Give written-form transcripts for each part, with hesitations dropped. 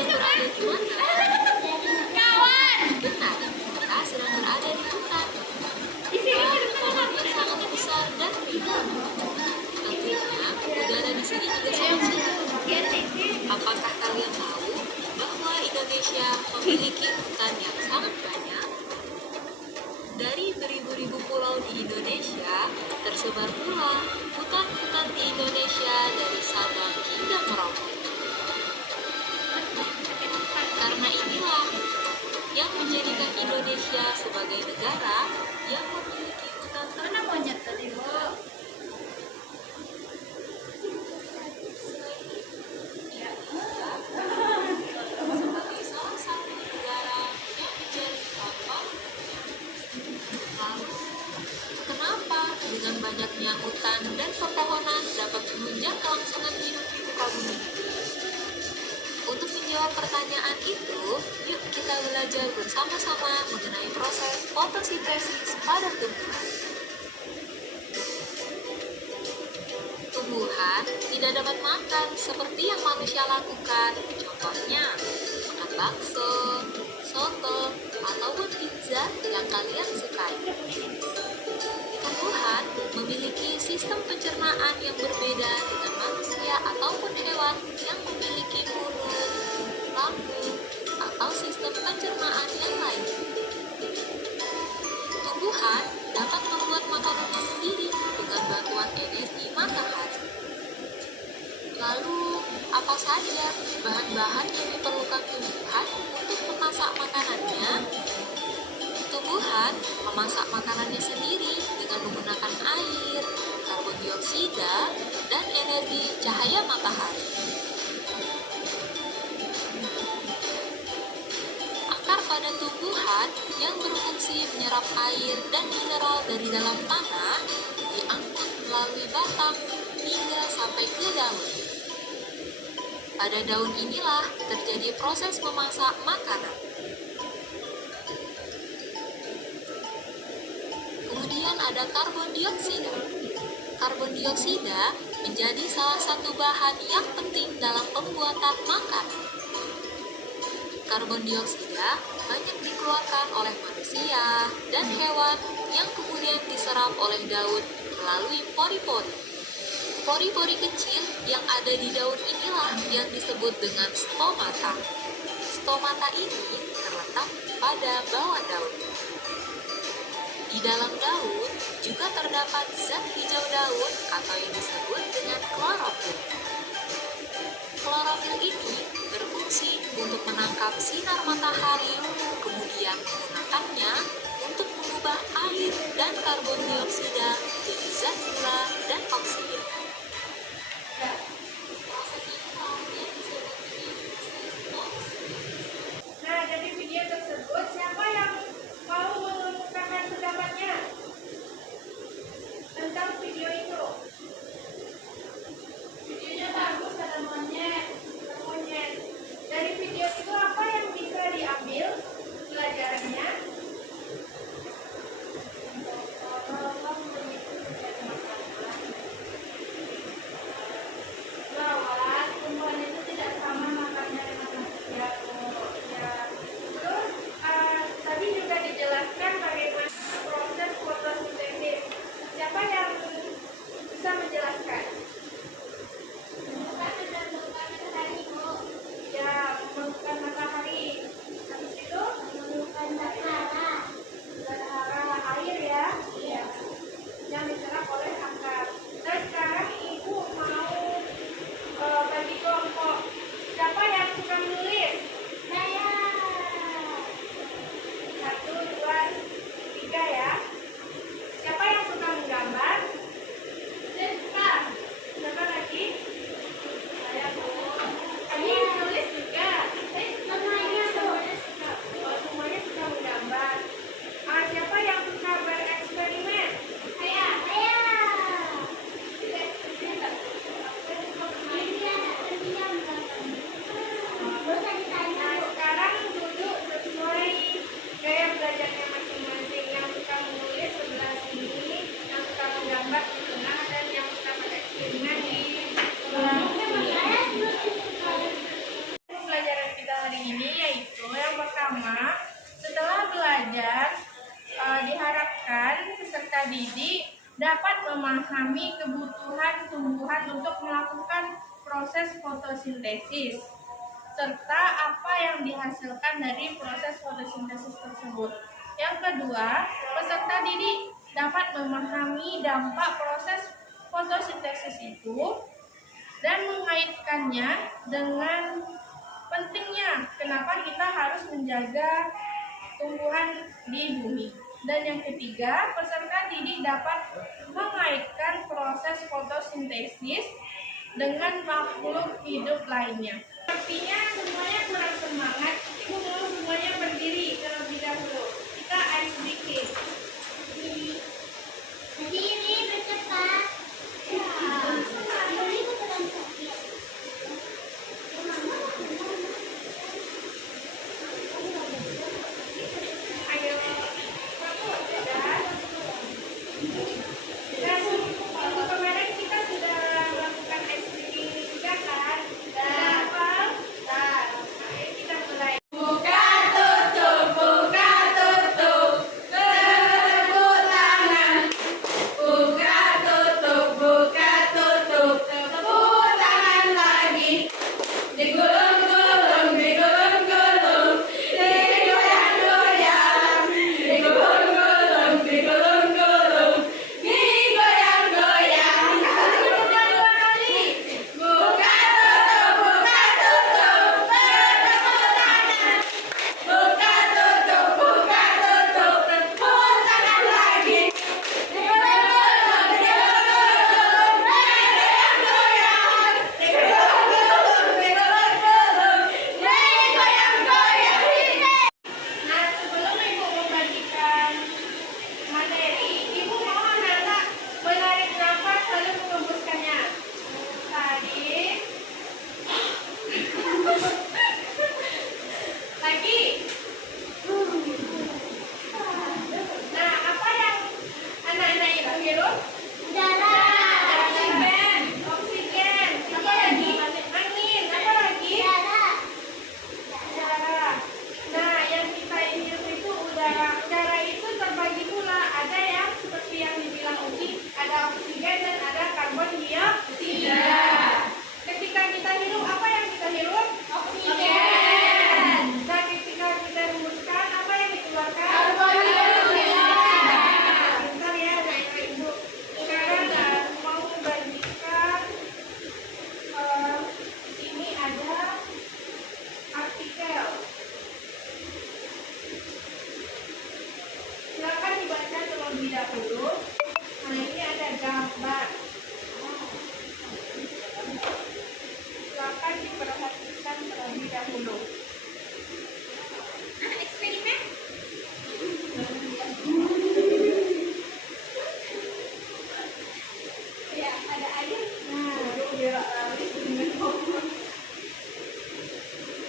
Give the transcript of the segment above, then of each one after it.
sedang berada di mana? Kawan. Benar, kita sedang berada di hutan. Pohonnya sangat besar dan rindang. Tentunya, udara di sini juga sangat segar. Apakah kalian tahu bahwa Indonesia memiliki hutan yang sangat banyak? Dari beribu-ribu pulau di Indonesia, tersebar pula hutan-hutan di Indonesia dari Sabang hingga Merauke. Karena inilah yang menjadikan Indonesia sebagai negara yang memiliki hutan Mana monyet tadi, Bu? sebagai salah satu negara yang menjadi apa? Lalu, kenapa dengan banyaknya hutan dan pepohonan dapat menunjang kelangsungan hidup di muka bumi? Untuk menjawab pertanyaan itu, yuk kita belajar bersama-sama mengenai proses fotosintesis pada tumbuhan. Tumbuhan tidak dapat makan seperti yang manusia lakukan, contohnya makan bakso, soto, ataupun pizza yang kalian sukai. Tumbuhan memiliki sistem pencernaan yang berbeda dengan manusia ataupun hewan yang memiliki mulut, lambung, atau sistem pencernaan yang lain. Tumbuhan dapat membuat makanannya sendiri dengan bantuan energi matahari. Lalu, apa saja bahan-bahan yang diperlukan tumbuhan untuk memasak makanannya? Tumbuhan memasak makanannya sendiri dengan menggunakan air, karbon dioksida, dan energi cahaya matahari. Akar pada tumbuhan yang berfungsi menyerap air dan mineral dari dalam tanah diangkut melalui batang hingga sampai ke daun. Pada daun inilah terjadi proses memasak makanan. Kemudian ada karbon dioksida. Karbon dioksida menjadi salah satu bahan yang penting dalam pembuatan makanan. Karbon dioksida banyak dikeluarkan oleh manusia dan hewan yang kemudian diserap oleh daun melalui pori-pori. Pori-pori kecil yang ada di daun inilah yang disebut dengan stomata. Stomata ini terletak pada bawah daun. Di dalam daun juga terdapat zat hijau daun atau yang disebut dengan klorofil. Klorofil ini berfungsi untuk menangkap sinar matahari, kemudian menggunakannya untuk mengubah air dan karbon dioksida menjadi zat gula dan oksigen. Nah, dari video tersebut, siapa yang mau mengungkapkan pendapatnya tentang video itu? Videonya bagus, ada monyet. Dari video itu apa yang bisa diambil pelajarannya? Kalau menjadi makanan. memahami kebutuhan tumbuhan untuk melakukan proses fotosintesis, serta apa yang dihasilkan dari proses fotosintesis tersebut. Yang kedua, peserta didik dapat memahami dampak proses fotosintesis itu dan mengaitkannya dengan pentingnya kenapa kita harus menjaga tumbuhan di bumi. Dan yang ketiga, peserta didik dapat mengaitkan proses fotosintesis dengan makhluk hidup lainnya. Artinya semuanya kurang semangat, ibu mau semuanya berdiri terlebih dahulu. Kita ice breaking. Berdiri bercepat. Ayo, kamu sudah. Dan minggu kemarin kita sudah melakukan ice breaking juga kan? Sudah. Nah, ayo kita mulai. Buka tutup, tepuk tangan. Buka tutup, tepuk tangan lagi. Digulung-gulung, digulung-gulung, digoyang-goyang. Digulung-gulung, digulung-gulung, digoyang-goyang. Dua kali. Buka tutup, tepuk tangan. Buka tutup, tepuk tangan lagi. Digulung-gulung, digulung-gulung, digoyang-goyang. Digulung-gulung, digulung-gulung, digoyang-goyang. Nah, sebelum ibu membagikan materi, ibu mohon anak menarik nafas lalu mengembuskannya. Tarik. Lagi. Nah, apa yang anak-anak itu hirup? Oksigen, oksigen. Apa lagi? Angin. Apa lagi? Udara. Nah, yang kita hirup itu udara. Udara itu terbagi pula. Ada yang seperti yang dibilang Uci, ada oksigen dan ada karbon dioksida. Ketika kita hirup, apa yang kita hirup? Oksigen. Nah, ketika kita hembuskan, apa yang dikeluarkan? Karbon dioksida. Bentar ya, anak ibu. Sekarang mau membagikan. Ini ada artikel. Silakan dibaca terlebih dahulu. Nah, ini ada gambar. Silakan diperhatikan terlebih dahulu. Eksperimen. Ya, ada air. Nah,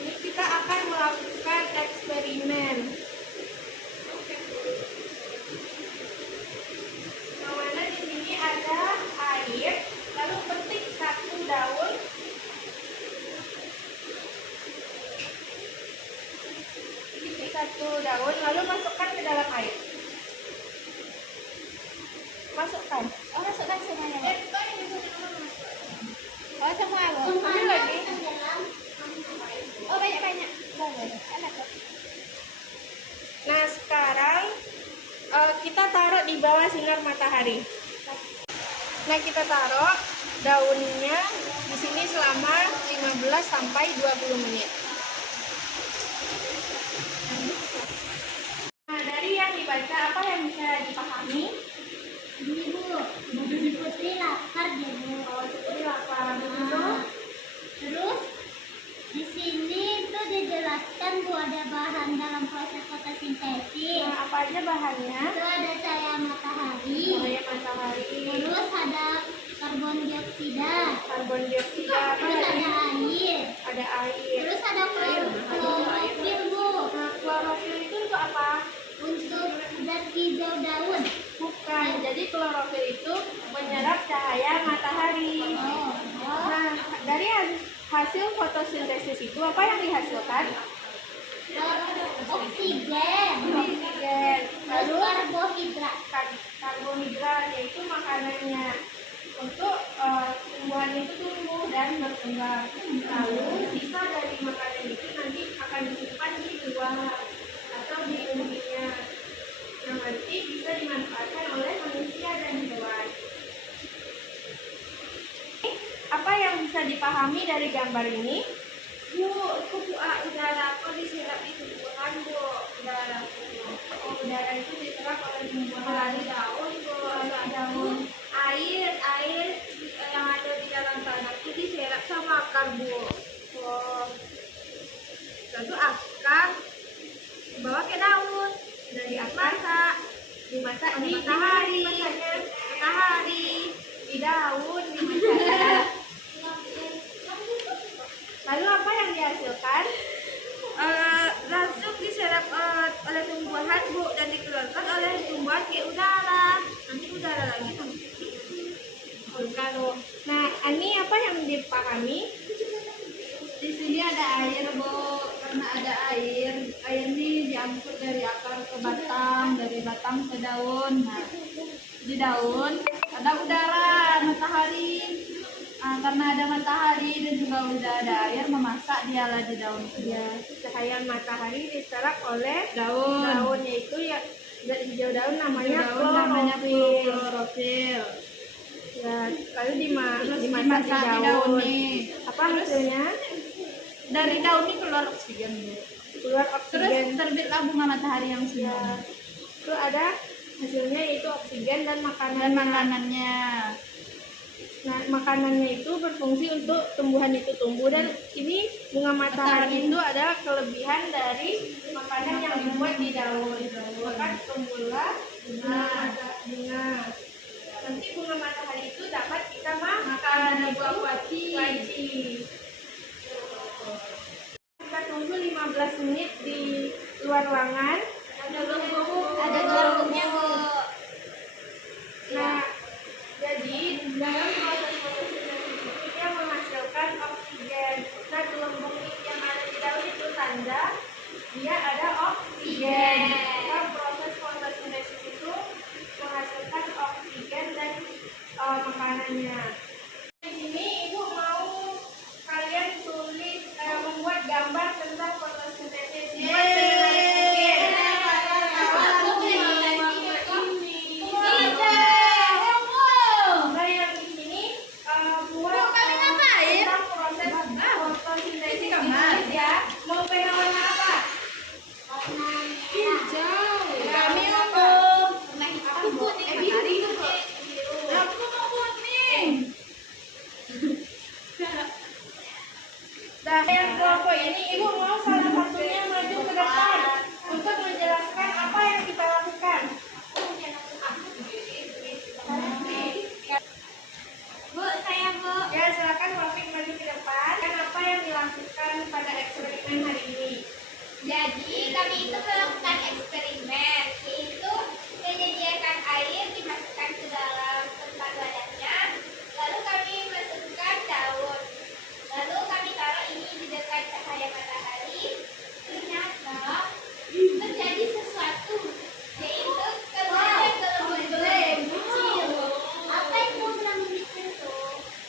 ini kita akan melakukan eksperimen. Yang mana di sini ada air, lalu petik satu daun. Petik satu daun, lalu masukkan ke dalam air. Masukkan. Oh, masukkan semuanya. Oh, semua loh. Semua Ambil lagi. masuk dalam. Oh, banyak-banyak. Boleh. Enak kok. Nah, sekarang kita taruh di bawah sinar matahari. Nah, kita taruh daunnya di sini selama 15 sampai 20 menit. Nah, dari yang dibaca apa yang bisa dipahami? Ibu, Putri lapar dia, Bu. Oh, seperti lapar. Terus di sini tuh dijelaskan Bu ada bahan dalam proses fotosintesis. Nah, apa aja bahannya? Itu ada cahaya matahari. Cahaya matahari. Terus ada karbon dioksida. Karbon dioksida. Apa Terus lagi? ada air. Ada air. Terus ada klorofil, Bu. Nah, klorofil itu untuk apa? Untuk zat hijau daun. Bukan. Jadi klorofil itu menyerap cahaya matahari. Oh. Nah, dari hasil fotosintesis itu apa yang dihasilkan? Oksigen. Oksigen. Lalu Karbohidrat. karbohidrat yaitu makanannya untuk tumbuhan itu tumbuh dan berkembang. Lalu sisa dari makanan itu nanti akan disimpan di luar atau di umbinya yang nanti bisa dimanfaatkan oleh manusia dan hewan. Apa yang bisa dipahami dari gambar ini? Bu, kupu udara kok diserap di tumbuhan, Bu? Udara. Oh, udara itu diserap oleh tumbuhan. Dari daun, Bu. Dari daun. Air yang ada di dalam tanah itu diserap sama akar, Bu. Oh. Lalu akar dibawa ke daun. Dari akar dimasak di matahari. Di daun dimasak. Lalu apa yang dihasilkan? Langsung diserap oleh tumbuhan, Bu, dan dikeluarkan oleh tumbuhan ke udara. Nanti udara lagi kalau. Nah, ini apa yang dipahami? Di sini ada air, Bu. Karena ada air ini diangkut dari akar ke batang, dari batang ke daun. Nah, di daun ada udara, matahari. Karena ada matahari dan juga udah ada air memasak, dialah di daun. Ya, cahaya matahari diserap oleh Daun. daun, yaitu ya dari hijau daun namanya klorofil. klorofil. Ya, lalu dimasak di Dimasak di daun daun. nih. Apa hasilnya? Dari daun ini keluar oksigen, Bu. Keluar Terus oksigen. terbitlah bunga matahari yang Ya, sinar. itu ada hasilnya yaitu oksigen dan Dan makanan. makanannya. Nah, makanannya itu berfungsi untuk tumbuhan itu tumbuh, dan ini bunga matahari itu adalah kelebihan dari makanan yang dibuat di daun. Maka tumbuhlah bunga. Nanti bunga matahari itu dapat kita makan di buah kuaci. Kita tunggu 15 menit di luar ruangan. Ada gelembungnya, Bu. Nah, jadi dalam proses fotosintesis itu dia menghasilkan oksigen. Nah, gelembung yang ada di daun itu tanda dia ada oksigen. Dalam proses fotosintesis itu menghasilkan oksigen dan makanannya. Di sini Ibu mau kalian tulis membuat gambar tentang fotosintesis. Nah, yang kelompok ini Ibu mau salah satunya maju ke depan untuk menjelaskan apa yang kita lakukan. Bu, saya, Bu. Ya, silakan Taufik maju ke depan. Dan apa yang dilakukan pada eksperimen hari ini? Jadi, kami itu melakukan eksperimen, yaitu menyediakan air dimasukkan ke dalam tempat wadahnya, lalu kami masukkan daun, lalu kami taruh ini di dekat cahaya matahari. Ternyata terjadi sesuatu, yaitu terjadi gelembung kecil. Apa itu gelembung kecil itu?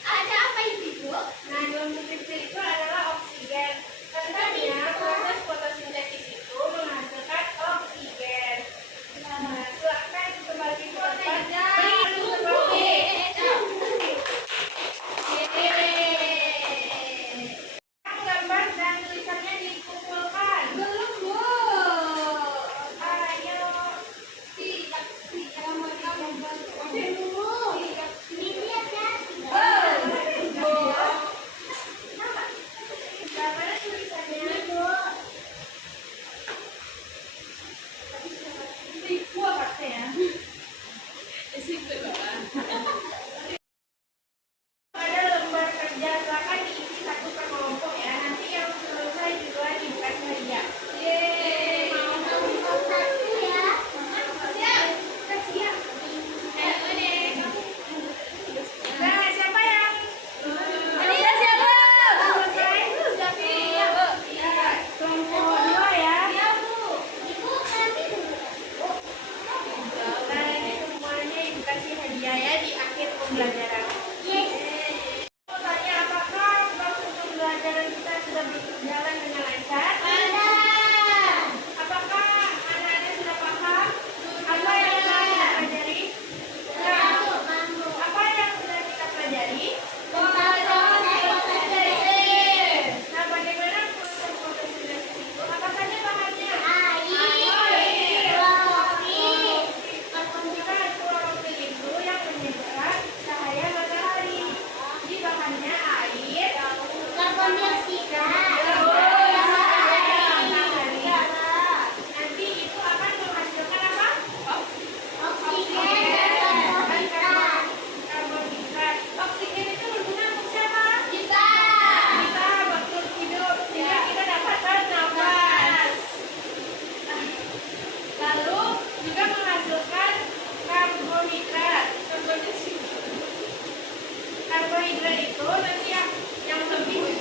Ada apa itu, Bu? Nah, gelembung kecil itu adalah oksigen. Tandanya proses fotosintesis itu menghasilkan oksigen. Nah, silakan kembali ke karbohidrat itu nanti yang lebih